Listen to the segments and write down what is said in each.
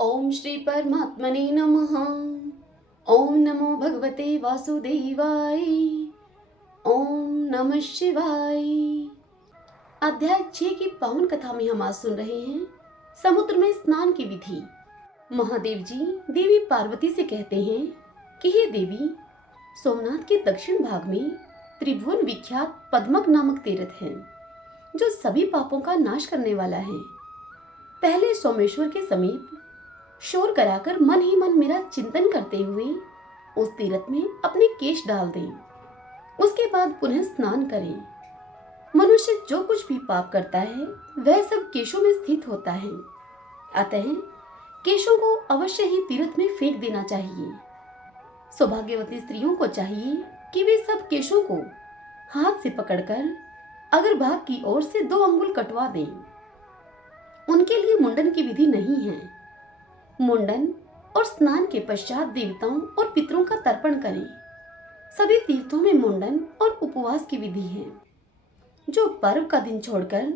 ओम श्री परमात्मने नमः। ओम नमो भगवते वासुदेवाय। ओम नमः शिवाय। अध्याय 6 की पावन कथा में हम आज सुन रहे हैं समुद्र में स्नान की विधि। महादेव जी देवी पार्वती से कहते हैं कि हे देवी, सोमनाथ के दक्षिण भाग में त्रिभुवन विख्यात पद्मक नामक तीर्थ है जो सभी पापों का नाश करने वाला है। पहले सोमेश्वर के समीप शोर कराकर मन ही मन मेरा चिंतन करते हुए उस तीर्थ में अपने केश डाल दें। उसके बाद पुनः स्नान करें। मनुष्य जो कुछ भी पाप करता है वह सब केशों में स्थित होता है। अतः केशों को अवश्य ही तीर्थ में फेंक देना चाहिए। सौभाग्यवती स्त्रियों को चाहिए कि वे सब केशों को हाथ से पकड़कर अगर भाग की ओर से 2 अंगुल कटवा दें। उनके लिए मुंडन की विधि नहीं है। मुंडन और स्नान के पश्चात देवताओं और पितरों का तर्पण करें। सभी तीर्थों में मुंडन और उपवास की विधि है। जो पर्व का दिन छोड़कर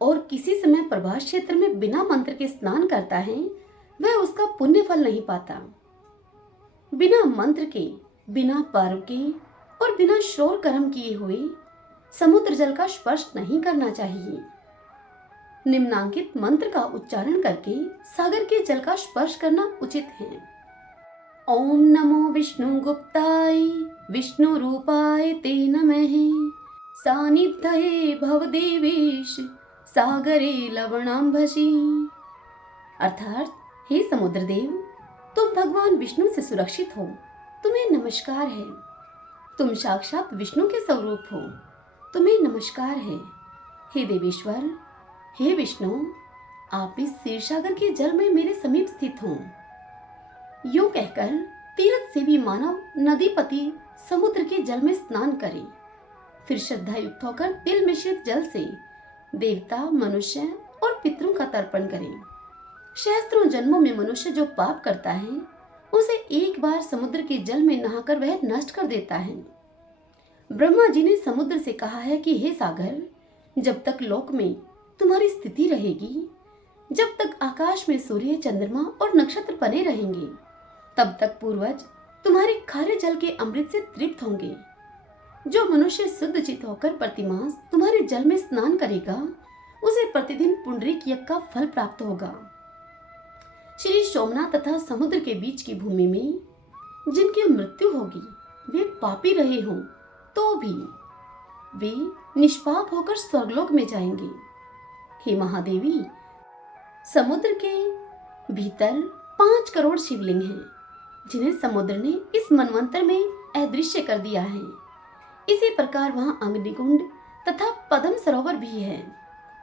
और किसी समय प्रभास क्षेत्र में बिना मंत्र के स्नान करता है वह उसका पुण्य फल नहीं पाता। बिना मंत्र के, बिना पर्व के और बिना शोर कर्म किए हुए समुद्र जल का स्पर्श नहीं करना चाहिए। निम्नांकित मंत्र का उच्चारण करके सागर के जल का स्पर्श करना उचित है। ओम नमो विष्णु गुप्ताय विष्णु रूपाय ते नमः। सानिध्यये भवदेवेश सागरे लवणांभसी। अर्थात हे समुद्र देव, तुम भगवान विष्णु से सुरक्षित हो, तुम्हें नमस्कार है। तुम साक्षात विष्णु के स्वरूप हो, तुम्हें नमस्कार है। हे देवेश्वर, हे विष्णु, आप इस क्षीरसागर के जल में मेरे समीप स्थित हों। यूं कहकर तीर्थ से भी मानव नदीपति समुद्र के जल में स्नान करे। फिर श्रद्धा युक्त होकर तिल मिश्रित जल से देवता, मनुष्य और पितरों का तर्पण करे। सहस्त्रों जन्मों में मनुष्य जो पाप करता है उसे एक बार समुद्र के जल में नहाकर वह नष्ट कर देता है। ब्रह्मा जी ने समुद्र से कहा है कि हे सागर, जब तक लोक में तुम्हारी स्थिति रहेगी, जब तक आकाश में सूर्य, चंद्रमा और नक्षत्र बने रहेंगे, तब तक पूर्वज तुम्हारे खारे जल के अमृत से तृप्त होंगे। जो मनुष्य शुद्ध चित होकर प्रतिमास तुम्हारे जल में स्नान करेगा उसे प्रतिदिन पुंडरीक यज्ञ का फल प्राप्त होगा। श्री सोमनाथ तथा समुद्र के बीच की भूमि में जिनकी मृत्यु होगी वे पापी रहे हों तो भी वे निष्पाप होकर स्वर्गलोक में जाएंगे। हे महादेवी, समुद्र के भीतर 5 करोड़ शिवलिंग हैं जिन्हें समुद्र ने इस मनवंतर में अदृश्य कर दिया है। इसी प्रकार वहां अग्निकुंड तथा पद्म सरोवर भी है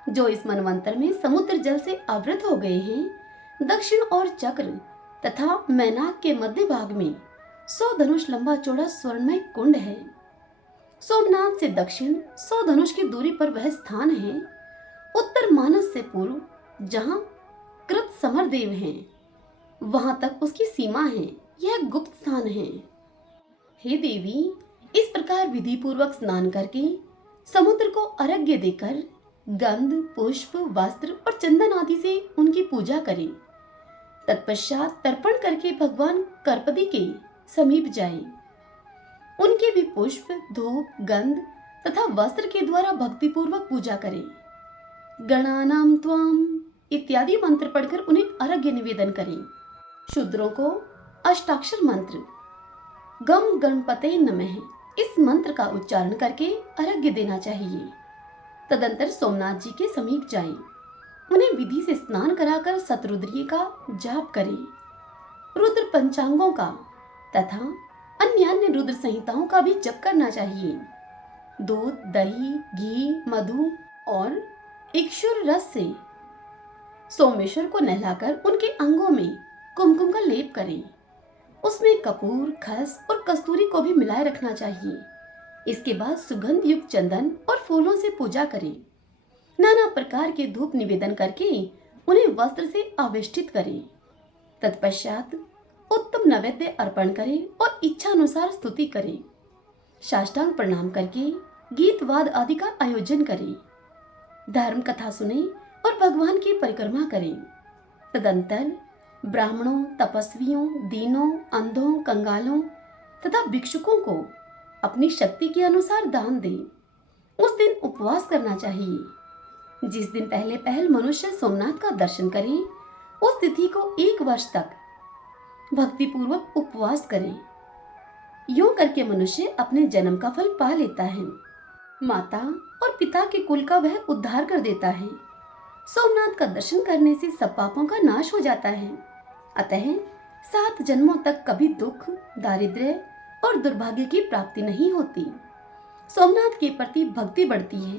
जो इस मनवंतर में समुद्र जल से आवृत हो गए हैं। दक्षिण और चक्र तथा मैनाक के मध्य भाग में 100 धनुष लंबा चौड़ा स्वर्णमय कुंड है। सोमनाथ से दक्षिण 100 धनुष की दूरी पर वह स्थान है। उत्तर मानस से पूर्व जहां कृत समरदेव हैं, वहां तक उसकी सीमा है। यह गुप्त स्थान है। हे देवी, इस प्रकार विधि पूर्वक स्नान करके समुद्र को अर्घ्य देकर गंध, पुष्प, वस्त्र और चंदन आदि से उनकी पूजा करें। तत्पश्चात तर्पण करके भगवान कर्पदी के समीप जाएं। उनके भी पुष्प, धूप, गंध तथा वस्त्र के द्वारा भक्तिपूर्वक पूजा करें। गणानाम त्वाम इत्यादि मंत्र पढ़कर उन्हें अर्घ्य निवेदन करें। शूद्रों को अष्टाक्षर मंत्र गम गणपते नमः इस मंत्र का उच्चारण करके अर्घ्य देना चाहिए। तदंतर सोमनाथ जी के समीप जाएं। उन्हें विधि से स्नान कराकर शतरुद्री का जाप करें। रुद्र पंचांगों का तथा अन्य रुद्र संहिताओं का भी जप करना चाहिए। दूध, दही, घी, मधु और इक्षुर रस से सोमेश्वर को नहलाकर उनके अंगों में कुमकुम का लेप करें। उसमें कपूर, खस और कस्तूरी को भी मिलाए रखना चाहिए। इसके बाद सुगंध युक्त चंदन और फूलों से पूजा करें। नाना प्रकार के धूप निवेदन करके उन्हें वस्त्र से आवेष्टित करें। तत्पश्चात उत्तम नैवेद्य अर्पण करें और इच्छा अनुसार स्तुति करें। साष्टांग प्रणाम करके गीत वाद आदि का आयोजन करें। धर्म कथा सुने और भगवान की परिक्रमा करें। तदंतर ब्राह्मणों, तपस्वियों, दीनों, अंधों, कंगालों तथा भिक्षुकों को अपनी शक्ति के अनुसार दान दे। उस दिन उपवास करना चाहिए। जिस दिन पहले पहल मनुष्य सोमनाथ का दर्शन करे, उस तिथि को 1 वर्ष तक भक्तिपूर्वक उपवास करे। यूं करके मनुष्य अपने जन्म का फल पा लेता है। माता और पिता के कुल का वह उद्धार कर देता है। सोमनाथ का दर्शन करने से सब पापों का नाश हो जाता है। अतः 7 जन्मों तक कभी दुख, दारिद्र्य और दुर्भाग्य की प्राप्ति नहीं होती। सोमनाथ के प्रति भक्ति बढ़ती है।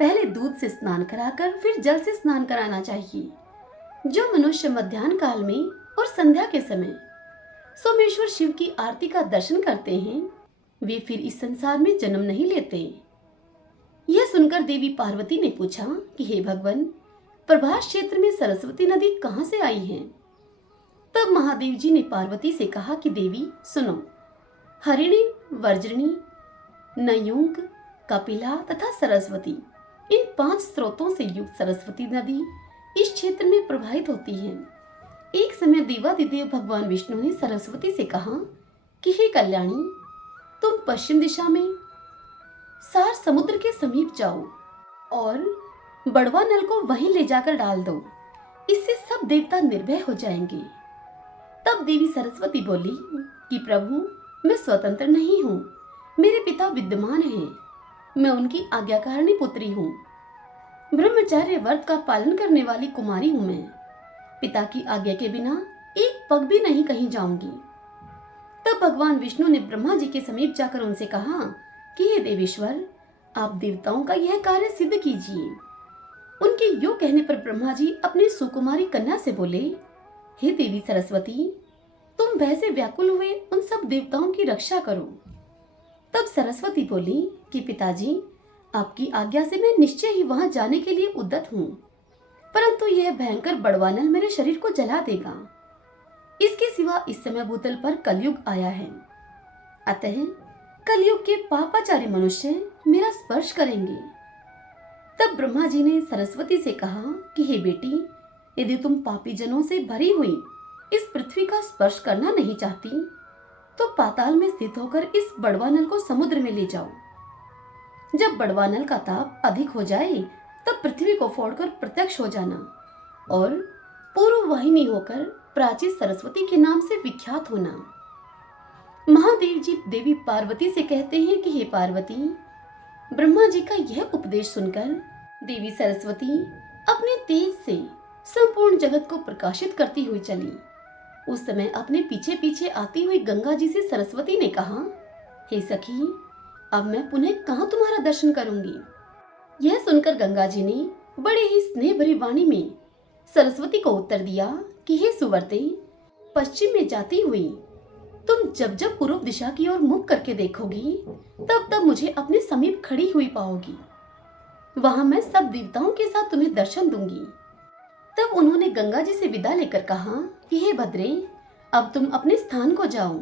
पहले दूध से स्नान कराकर फिर जल से स्नान कराना चाहिए। जो मनुष्य मध्याह्न काल में और संध्या के समय सोमेश्वर शिव की आरती का दर्शन करते हैं, वे फिर इस संसार में जन्म नहीं लेते। यह सुनकर देवी पार्वती ने पूछा कि हे भगवान, प्रभास क्षेत्र में सरस्वती नदी कहां से आई है? तब महादेव जी ने पार्वती से कहा कि देवी सुनो, हरिणी, वज्रणी, नयूंग, कपिला तथा सरस्वती, इन 5 स्रोतों से युक्त सरस्वती नदी इस क्षेत्र में प्रवाहित होती है। एक समय देवादिदेव भगवान विष्णु ने सरस्वती से कहा कि हे कल्याणी, तुम पश्चिम दिशा में सार समुद्र के समीप जाओ और बड़वा नल को वहीं ले जाकर डाल दो। इससे सब देवता निर्भय हो जाएंगे। तब देवी सरस्वती बोली कि प्रभु, मैं स्वतंत्र नहीं हूँ, मेरे पिता विद्यमान हैं, मैं उनकी आज्ञाकारिणी पुत्री हूँ। ब्रह्मचर्य व्रत का पालन करने वाली कुमारी हूँ मैं। पिता की आज्ञा के बिना एक पग भी नहीं कहीं जाऊंगी। तब भगवान विष्णु ने ब्रह्मा जी के समीप जाकर उनसे कहा कि हे देवेश्वर, आप देवताओं का यह कार्य सिद्ध कीजिए। उनके यो कहने पर ब्रह्मा जी अपनी सुकुमारी कन्या से बोले, हे देवी सरस्वती, तुम भय से व्याकुल हुए उन सब देवताओं की रक्षा करो। तब सरस्वती बोली कि पिताजी, आपकी आज्ञा से मैं निश्चय ही वहां जाने के लिए उद्यत हूँ, परंतु यह भयंकर बड़वानल मेरे शरीर को जला देगा। इसके सिवा इस समय भूतल पर कलयुग आया है, अतः कलयुग के पापाचारी मनुष्य मेरा स्पर्श करेंगे। तब ब्रह्मा जी ने सरस्वती से कहा कि हे बेटी, यदि तुम पापी जनों से भरी हुई इस पृथ्वी का स्पर्श करना नहीं चाहती, तो पाताल में स्थित होकर इस बड़वानल को समुद्र में ले जाओ। जब बड़वानल का ताप अधिक हो जाए, तब पृथ्वी को फोड़कर प्रत्यक्ष हो जाना और पूर्व वाहिनी होकर प्राची सरस्वती के नाम से विख्यात होना। महादेव जी देवी पार्वती से कहते हैं कि हे पार्वती, ब्रह्मा जी का यह उपदेश सुनकर देवी सरस्वती अपने तेज से संपूर्ण जगत को प्रकाशित करती हुई चली। उस समय अपने पीछे पीछे आती हुई गंगा जी से सरस्वती ने कहा, हे सखी, अब मैं पुनः कहाँ तुम्हारा दर्शन करूंगी। यह सुनकर गंगा जी ने बड़े ही स्नेह भरी वाणी में सरस्वती को उत्तर दिया कि हे सुवर्ते, पश्चिम में जाती हुई तुम जब जब पूर्व दिशा की ओर मुख करके देखोगी, तब तब मुझे अपने समीप खड़ी हुई पाओगी। वहां मैं सब देवताओं के साथ तुम्हें दर्शन दूंगी। तब उन्होंने गंगा जी से विदा लेकर कहा कि हे भद्रे, अब तुम अपने स्थान को जाओ,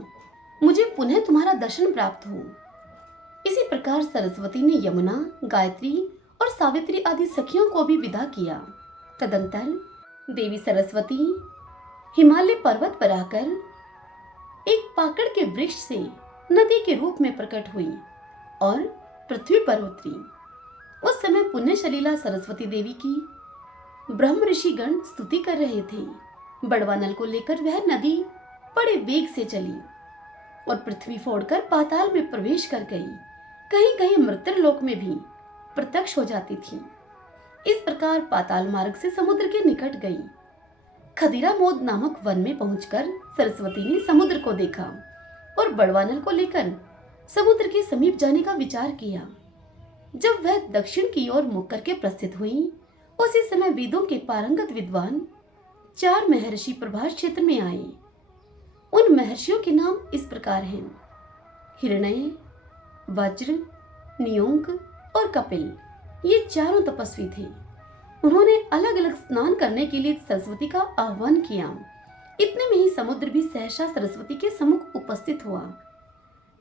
मुझे पुनः तुम्हारा दर्शन प्राप्त हो। इसी प्रकार सरस्वती ने यमुना, गायत्री और सावित्री आदि सखियों को भी विदा किया। तदंतर देवी सरस्वती हिमालय पर्वत पर आकर एक पाकड़ के वृक्ष से नदी के रूप में प्रकट हुई और पृथ्वी पर उतरी। उस समय पुण्य शलीला सरस्वती देवी की ब्रह्म ऋषिगण स्तुति कर रहे थे। बड़वानल को लेकर वह नदी बड़े वेग से चली और पृथ्वी फोड़कर पाताल में प्रवेश कर गई। कहीं कहीं मृत्युलोक में भी प्रत्यक्ष हो जाती थी। इस प्रकार पाताल मार्ग से समुद्र के निकट गई। खदिरा मोद नामक वन में पहुंचकर सरस्वती ने समुद्र को देखा और बड़वानल को लेकर समुद्र के समीप जाने का विचार किया। जब वह दक्षिण की ओर मुख करके प्रस्थित हुई, उसी समय वेदों के पारंगत विद्वान 4 महर्षि प्रभास क्षेत्र में आए। उन महर्षियों के नाम इस प्रकार हैं: हिरण्य, वज्र, नियोंक और कपिल। ये चारों तपस्वी थे। उन्होंने अलग अलग स्नान करने के लिए सरस्वती का आह्वान किया। इतने में ही समुद्र भी सहसा सरस्वती के सम्मुख उपस्थित हुआ।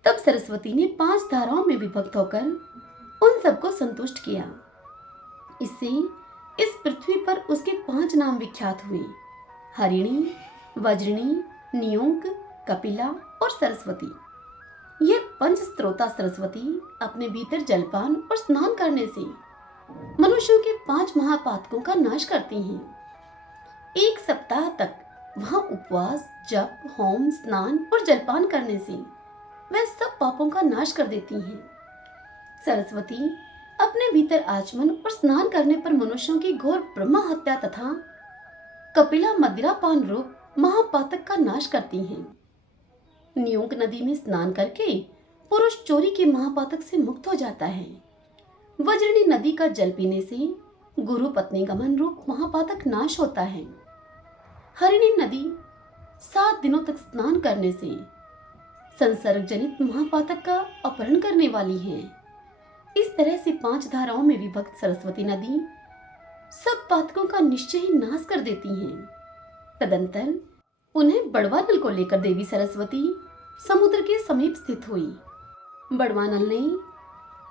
तब सरस्वती ने 5 धाराओं में विभक्त होकर उन सबको संतुष्ट किया। इससे इस पृथ्वी पर उसके 5 नाम विख्यात हुए: हरिणी, वज्रिणी, नियुंक, कपिला और सरस्वती, ये पंच स्त्रोता सरस्वती अपने भीतर जलपान और स्नान करने से मनुष्यों के 5 महापातकों का नाश करती हैं। 1 सप्ताह तक वहां उपवास, जप, होम, स्नान और जलपान करने से वह सब पापों का नाश कर देती हैं। सरस्वती अपने भीतर आचमन और स्नान करने पर मनुष्यों की घोर ब्रह्म हत्या तथा कपिला मदिरापान रूप महापातक का नाश करती हैं। नियुंक नदी में स्नान करके पुरुष चोरी के महापातक से मुक्त हो जाता है। वज्रिणी नदी का जल पीने से गुरु पत्नी गमन रूप महापातक नाश होता है। हरिणी नदी 7 दिनों तक स्नान करने से संसर्ग जनित महापातक का अपहरण करने वाली है। इस तरह से 5 धाराओं में विभक्त सरस्वती नदी सब पातकों का निश्चय ही नाश कर देती हैं। तदंतर उन्हें बड़वानल को लेकर देवी सरस्वती समुद्र के समीप स्थित हुई। बड़वानल ने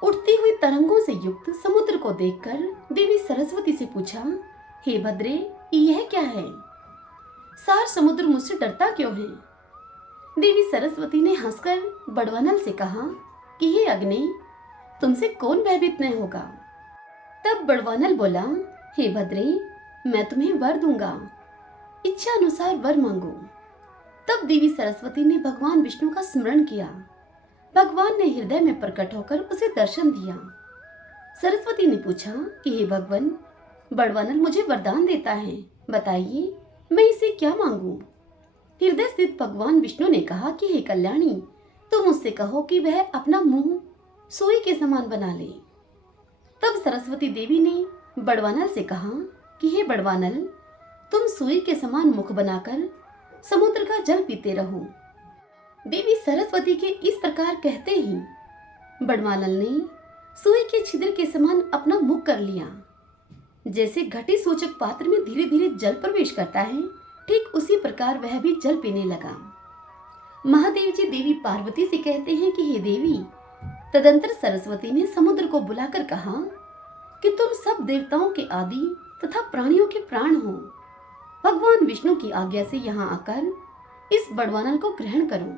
उठती हुई तरंगों से युक्त समुद्र को देखकर देवी सरस्वती से पूछा, हे भद्रे, यह क्या है? सार समुद्र मुझसे डरता क्यों है? देवी सरस्वती ने हंसकर बड़वानल से कहा कि हे अग्नि, तुमसे कौन भयभीत न होगा। तब बड़वानल बोला, हे भद्रे, मैं तुम्हें वर दूंगा, इच्छा अनुसार वर मांगो। तब देवी सरस्वती ने भगवान विष्णु का स्मरण किया। भगवान ने हृदय में प्रकट होकर उसे दर्शन दिया। सरस्वती ने पूछा कि हे भगवान, बड़वानल मुझे वरदान देता है, बताइए मैं इसे क्या मांगू। हृदय स्थित भगवान विष्णु ने कहा कि हे कल्याणी, तुम मुझसे कहो कि वह अपना मुंह सुई के समान बना ले। तब सरस्वती देवी ने बड़वानल से कहा कि हे बड़वानल, तुम सुई के समान मुख बनाकर समुद्र का जल पीते रहो। देवी सरस्वती के इस प्रकार कहते ही बड़वानल ने सुई के छिद्र के समान अपना मुख कर लिया। जैसे घटी सूचक पात्र में धीरे धीरे जल प्रवेश करता है, ठीक उसी प्रकार वह भी जल पीने लगा। महादेव जी देवी पार्वती से कहते हैं कि हे देवी, तदंतर सरस्वती ने समुद्र को बुलाकर कहा कि तुम सब देवताओं के आदि तथा प्राणियों के प्राण हो। भगवान विष्णु की आज्ञा से यहाँ आकर इस बड़वानल को ग्रहण करो।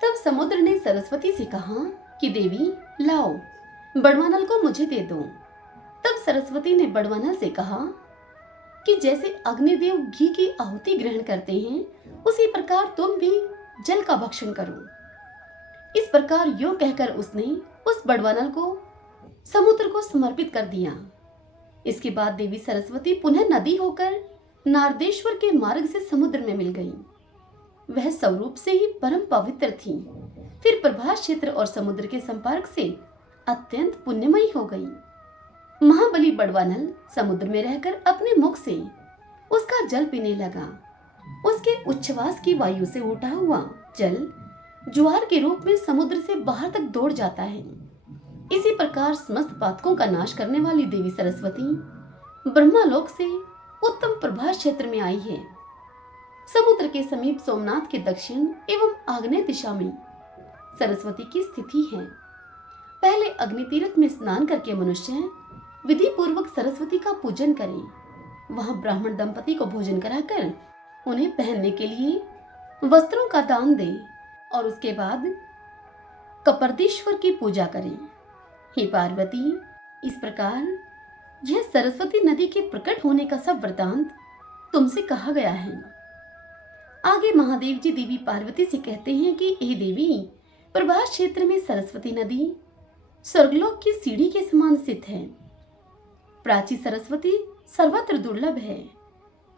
तब समुद्र ने सरस्वती से कहा कि देवी लाओ, बड़वानल को मुझे दे दो। तब सरस्वती ने बड़वानल से कहा कि जैसे अग्निदेव घी की आहुति ग्रहण करते हैं, उसी प्रकार तुम भी जल का भक्षण करो। इस प्रकार यूं कहकर उसने उस बड़वानल को समुद्र को समर्पित कर दिया। इसके बाद देवी सरस्वती पुनः नदी होकर नारदेश्वर के मार्ग से समुद्र में मिल गई। वह स्वरूप से ही परम पवित्र थी। फिर प्रभास क्षेत्र और समुद्र के संपर्क से अत्यंत पुण्यमयी हो गई। महाबली बड़वानल समुद्र में रहकर अपने मुख से उसका जल पीने लगा। उसके उच्छ्वास की वायु से उठा हुआ जल ज्वार के रूप में समुद्र से बाहर तक दौड़ जाता है। इसी प्रकार समस्त पातकों का नाश करने वाली देवी सरस्वती ब्रह्मालोक से उत्तम प्रभास क्षेत्र में आई है। समुद्र के समीप सोमनाथ के दक्षिण एवं आग्नेय दिशा में सरस्वती की स्थिति है। पहले अग्नि तीर्थ में स्नान करके मनुष्य विधि पूर्वक सरस्वती का पूजन करें। वहां ब्राह्मण दंपति को भोजन कराकर उन्हें पहनने के लिए वस्त्रों का दान दें और उसके बाद कपर्दीश्वर की पूजा करें। हे पार्वती, इस प्रकार यह सरस्वती नदी के प्रकट होने का सब वृतांत तुमसे कहा गया है। आगे महादेव जी देवी पार्वती से कहते हैं कि हे देवी, प्रभास क्षेत्र में सरस्वती नदी स्वर्गलोक की सीढ़ी के समान स्थित है। प्राची सरस्वती सर्वत्र दुर्लभ है,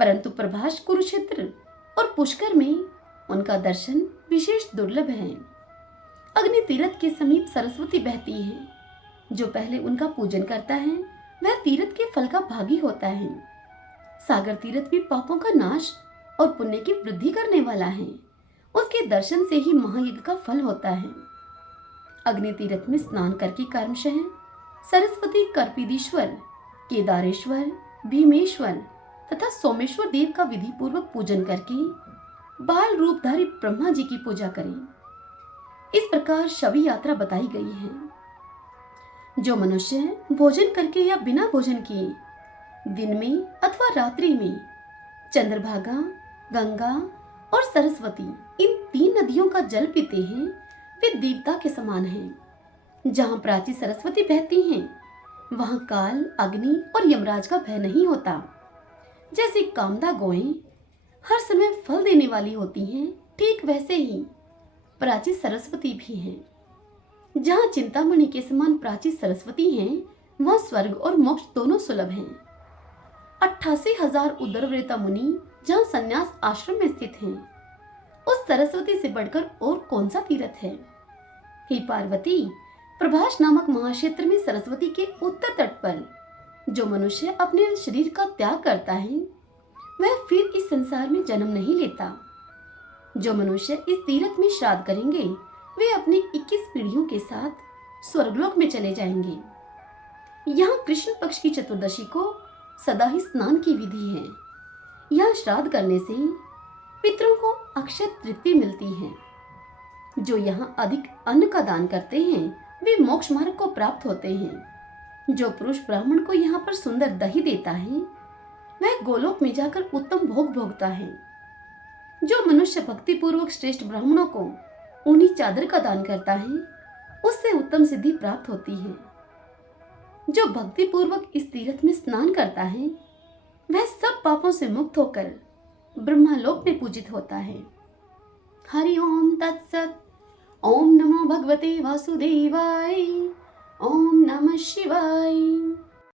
परंतु प्रभास, कुरुक्षेत्र और पुष्कर में उनका दर्शन विशेष दुर्लभ है। अग्नि तीर्थ के समीप सरस्वती बहती है। जो पहले उनका पूजन करता है वह तीर्थ के फल का भागी होता है। सागर तीर्थ भी पापों का नाश और पुण्य की वृद्धि करने वाला है। उसके दर्शन से ही महायज्ञ का फल होता है। अग्नि तीर्थ में स्नान करके कर्मशः सरस्वती, कर्पीदीश्वर, केदारेश्वर, भीमेश्वर तथा सोमेश्वर देव का विधि पूर्वक पूजन करके बाल रूपधारी ब्रह्मा जी की पूजा करें। इस प्रकार शवी यात्रा बताई गई है। जो मनुष्य भोजन करके या बिना भोजन किए दिन में अथवा रात्रि में चंद्रभागा, गंगा, और सरस्वती इन 3 नदियों का जल पीते हैं वे देवता के समान हैं। जहाँ प्राची सरस्वती बहती हैं वहाँ काल, अग्नि और यमराज का भय नहीं होता। जैसे कामदा गौएं हर समय फल देने वाली होती हैं, ठीक वैसे ही प्राची सरस्वती भी हैं। जहाँ चिंतामणि के समान प्राची सरस्वती हैं वहाँ स्वर्ग और मोक्ष दोनों सुलभ हैं। 88,000 उदरव्रेता मुनि जहाँ संन्यास आश्रम में स्थित हैं, उस सरस्वती से बढ़कर और कौन सा तीर्थ है। हे पार्वती, प्रभास नामक महाक्षेत्र में सरस्वती के उत्तर तट पर जो मनुष्य अपने शरीर का त्याग करता है वह फिर इस संसार में जन्म नहीं लेता। जो मनुष्य इस तीर्थ में श्राद्ध करेंगे वे अपने 21 पीढ़ियों के साथ स्वर्गलोक में चले जाएंगे। यहाँ कृष्ण पक्ष की चतुर्दशी को सदा ही स्नान की विधि है। यहाँ श्राद्ध करने से पितरों को अक्षय तृप्ति मिलती है। जो यहाँ अधिक अन्न का दान करते हैं वे मोक्ष मार्ग को प्राप्त होते हैं। जो पुरुष ब्राह्मण को यहाँ पर सुंदर दही देता है वह गोलोक में जाकर उत्तम भोग भोगता है। जो मनुष्य भक्ति पूर्वक श्रेष्ठ ब्राह्मणों को ऊनी चादर का दान करता है उससे उत्तम सिद्धि प्राप्त होती है। जो भक्ति पूर्वक इस तीर्थ में स्नान करता है वह सब पापों से मुक्त होकर ब्रह्मलोक में पूजित होता है। हरि ओम तत्सत। ओम नमो भगवते वासुदेवाय। ओम नमः शिवाय।